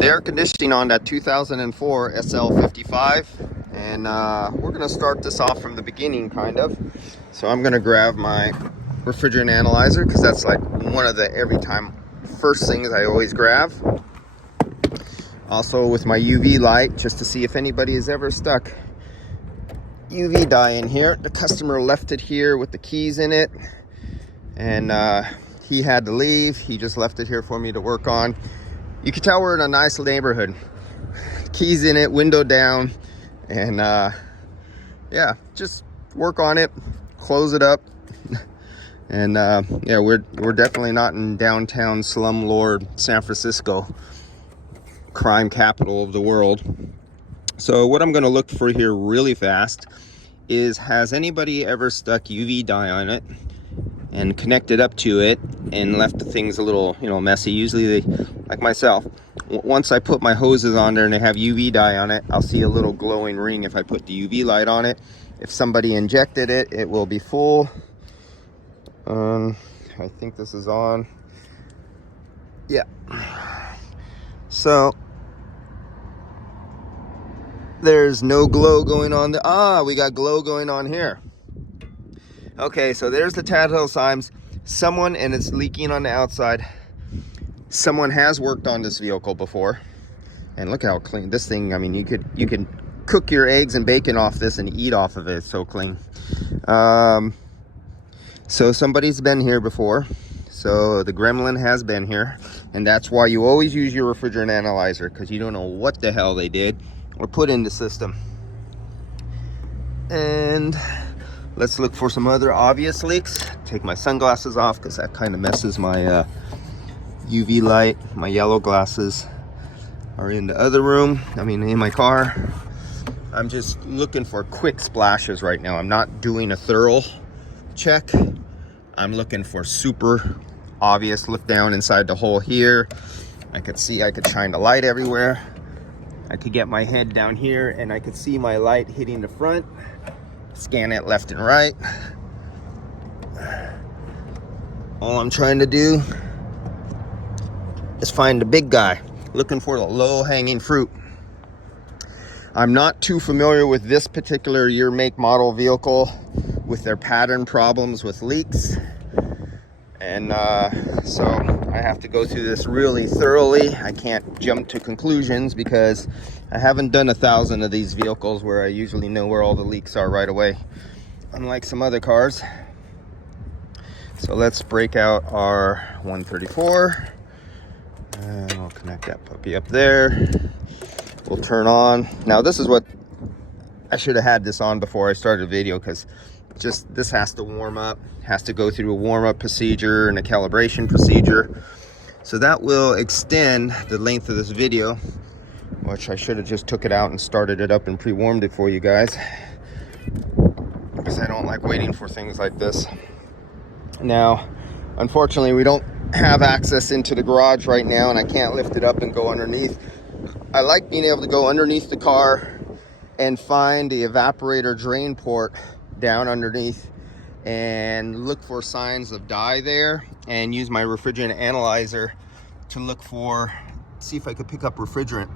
the air conditioning on that 2004 SL55, and we're gonna start this off from the beginning, kind of. So I'm gonna grab my refrigerant analyzer, because that's like one of the every time first things I always grab. Also with my UV light, just to see if anybody has ever stuck UV dye in here. The customer left it here with the keys in it, and he had to leave. He just left it here for me to work on. You can tell we're in a nice neighborhood. Keys in it, window down, and yeah, just work on it, close it up. And yeah, we're definitely not in downtown slumlord San Francisco, crime capital of the world. So what I'm going to look for here really fast is, has anybody ever stuck UV dye on it and connected up to it and left the things a little, messy? Usually they, like myself, once I put my hoses on there and they have UV dye on it, I'll see a little glowing ring if I put the UV light on it. If somebody injected it, it will be full. I think this is on. Yeah. So there's no glow going on there. Ah, we got glow going on here. Okay, so there's the telltale signs. Someone, and it's leaking on the outside. Someone has worked on this vehicle before, and look how clean this thing. I mean, you could cook your eggs and bacon off this and eat off of it. It's so clean. So somebody's been here before. So the gremlin has been here, and that's why you always use your refrigerant analyzer, because you don't know what the hell they did or put in the system. And let's look for some other obvious leaks. Take my sunglasses off, because that kind of messes my UV light. My yellow glasses are in the other room, in my car. I'm just looking for quick splashes right now. I'm not doing a thorough check. I'm looking for super obvious. Look down inside the hole here. I could shine the light everywhere. I could get my head down here and I could see my light hitting the front. Scan it left and right. All I'm trying to do is find the big guy, looking for the low-hanging fruit. I'm not too familiar with this particular year, make, model vehicle, with their pattern problems with leaks, and so I have to go through this really thoroughly. I can't jump to conclusions because I haven't done 1,000 of these vehicles where I usually know where all the leaks are right away, unlike some other cars. So let's break out our 134, and we'll connect that puppy up there. We'll turn on. Now this is what I should have had this on before I started the video, because just this has to warm up, has to go through a warm-up procedure and a calibration procedure. So that will extend the length of this video, which I should have just took it out and started it up and pre-warmed it for you guys, because I don't like waiting for things like this. Now, unfortunately, we don't have access into the garage right now, and I can't lift it up and go underneath. I like being able to go underneath the car and find the evaporator drain port down underneath and look for signs of dye there, and use my refrigerant analyzer to look for, see if I could pick up refrigerant.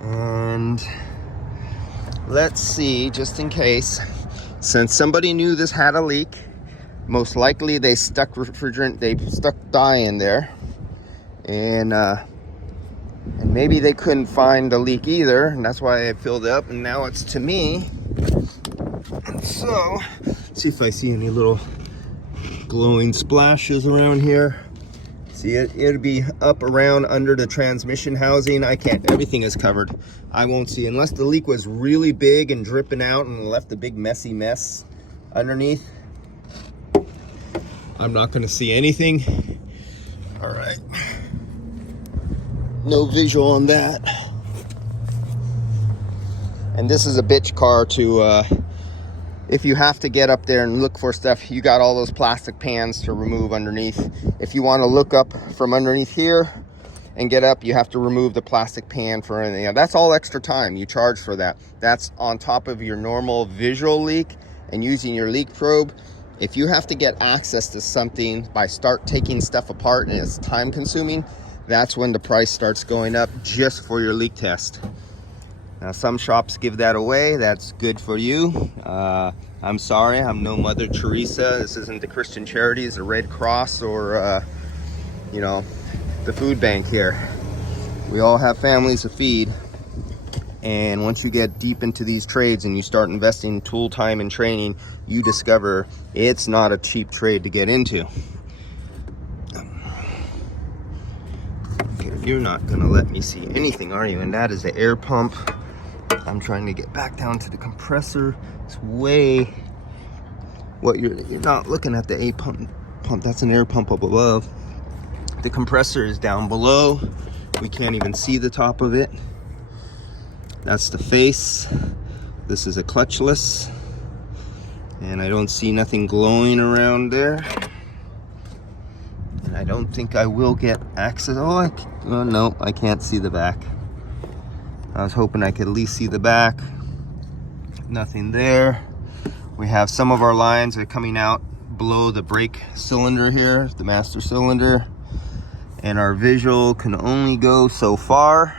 And let's see, just in case, since somebody knew this had a leak, most likely they stuck dye in there, and maybe they couldn't find the leak either, and that's why I filled it up, and now it's to me. And so, let's see if I see any little glowing splashes around here. See, it'll be up around under the transmission housing. I can't, everything is covered. I won't see, unless the leak was really big and dripping out and left a big messy mess underneath. I'm not going to see anything. All right. No visual on that. And this is a bitch car to, if you have to get up there and look for stuff, you got all those plastic pans to remove underneath. If you want to look up from underneath here and get up, you have to remove the plastic pan for anything. That's all extra time. You charge for that. That's on top of your normal visual leak and using your leak probe. If you have to get access to something by taking stuff apart and it's time consuming, that's when the price starts going up just for your leak test. Now some shops give that away. That's good for you. I'm sorry, I'm no Mother Teresa. This isn't the Christian Charities, the Red Cross, or you know, the food bank here. We all have families to feed. And once you get deep into these trades and you start investing tool time and training, you discover it's not a cheap trade to get into. Okay, you're not gonna let me see anything, are you? And that is the air pump. I'm trying to get back down to the compressor. It's way, what you're not looking at the A pump. That's an air pump up above. The compressor is down below. We can't even see the top of it. That's the face. This is a clutchless, and I don't see nothing glowing around there. And I don't think I will get access. Oh, no, I can't see the back. I was hoping I could at least see the back. Nothing there. We have some of our lines are coming out below the brake cylinder here, the master cylinder, and our visual can only go so far,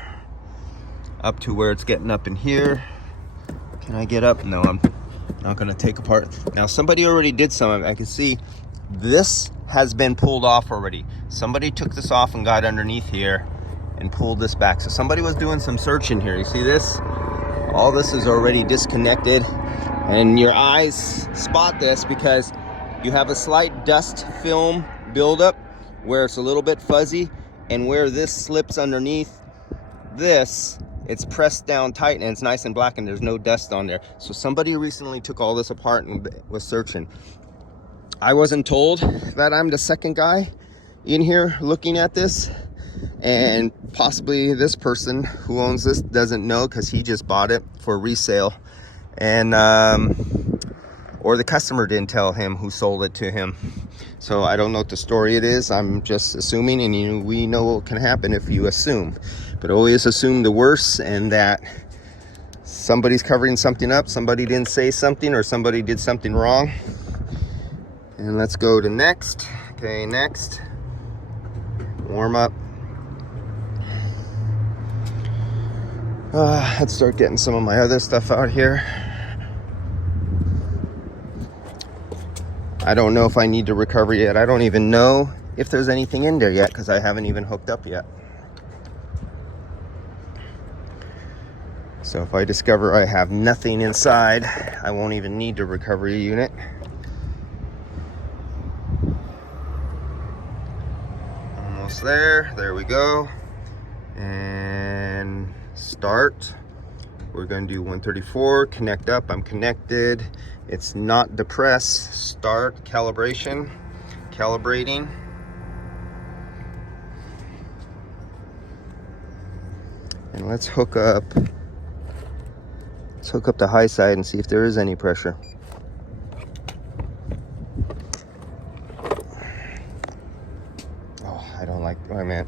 up to where it's getting up in here. Can I get up? No, I'm not gonna take apart. Now somebody already did some of it. I can see this has been pulled off already. Somebody took this off and got underneath here and pulled this back. So somebody was doing some searching here. You see this? All this is already disconnected, and your eyes spot this because you have a slight dust film buildup where it's a little bit fuzzy, and where this slips underneath this, it's pressed down tight and it's nice and black and there's no dust on there. So somebody recently took all this apart and was searching. I wasn't told that I'm the second guy in here looking at this, and possibly this person who owns this doesn't know because he just bought it for resale, and or the customer didn't tell him who sold it to him. So I don't know what the story it is. I'm just assuming, and we know what can happen if you assume. But always assume the worst, and that somebody's covering something up, somebody didn't say something, or somebody did something wrong. And let's go to next. Okay, next. Warm up. Let's start getting some of my other stuff out here. I don't know if I need to recover yet. I don't even know if there's anything in there yet because I haven't even hooked up yet. So if I discover I have nothing inside, I won't even need to recover a unit. Almost there. There we go. And start. We're going to do 134, connect up. I'm connected. It's not depressed. Start calibration. Calibrating. And let's hook up. Let's hook up the high side and see if there is any pressure. Oh, I don't like what I meant.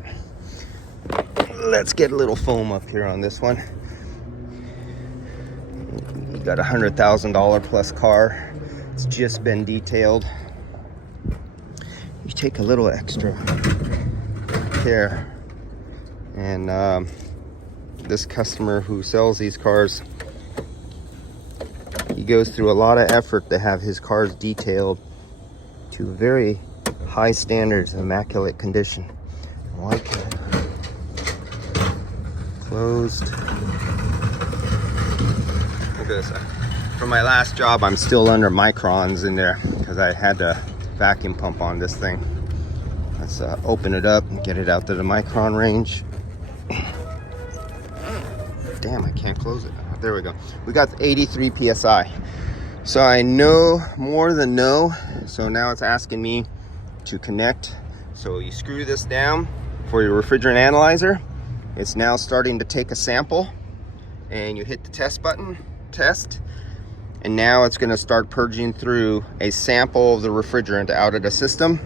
Let's get a little foam up here on this one. You got a $100,000 plus car. It's just been detailed. You take a little extra care. And this customer who sells these cars, he goes through a lot of effort to have his cars detailed to very high standards of immaculate condition. Why can't closed? Look at this. From my last job, I'm still under microns in there because I had to vacuum pump on this thing. Let's open it up and get it out to the micron range. Damn, I can't close it. There we go. We got 83 psi. So I know more than know. So now it's asking me to connect. So you screw this down for your refrigerant analyzer. It's now starting to take a sample, and you hit the test button, test, and now it's going to start purging through a sample of the refrigerant out of the system.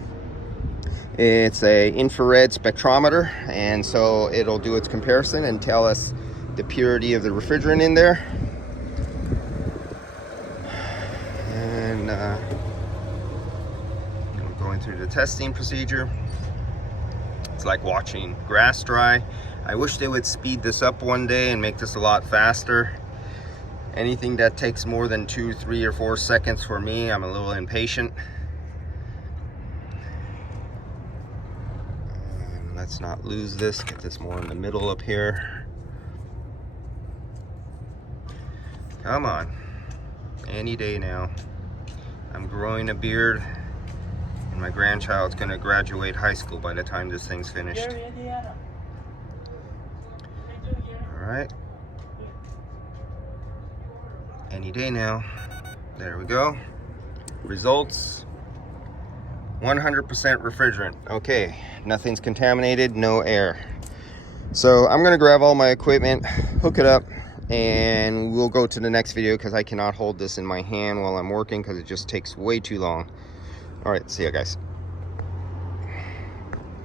It's a infrared spectrometer, and so it'll do its comparison and tell us the purity of the refrigerant in there. And I'm going through the testing procedure. It's like watching grass dry. I wish they would speed this up one day and make this a lot faster. Anything that takes more than 2, 3, or 4 seconds for me, I'm a little impatient. And let's not lose this. Get this more in the middle up here. Come on. Any day now. I'm growing a beard, and my grandchild's gonna graduate high school by the time this thing's finished. All right. Any day now. There we go. Results. 100% refrigerant. Okay, nothing's contaminated, no air. So I'm gonna grab all my equipment, hook it up, and we'll go to the next video because I cannot hold this in my hand while I'm working because it just takes way too long. All right, see you guys.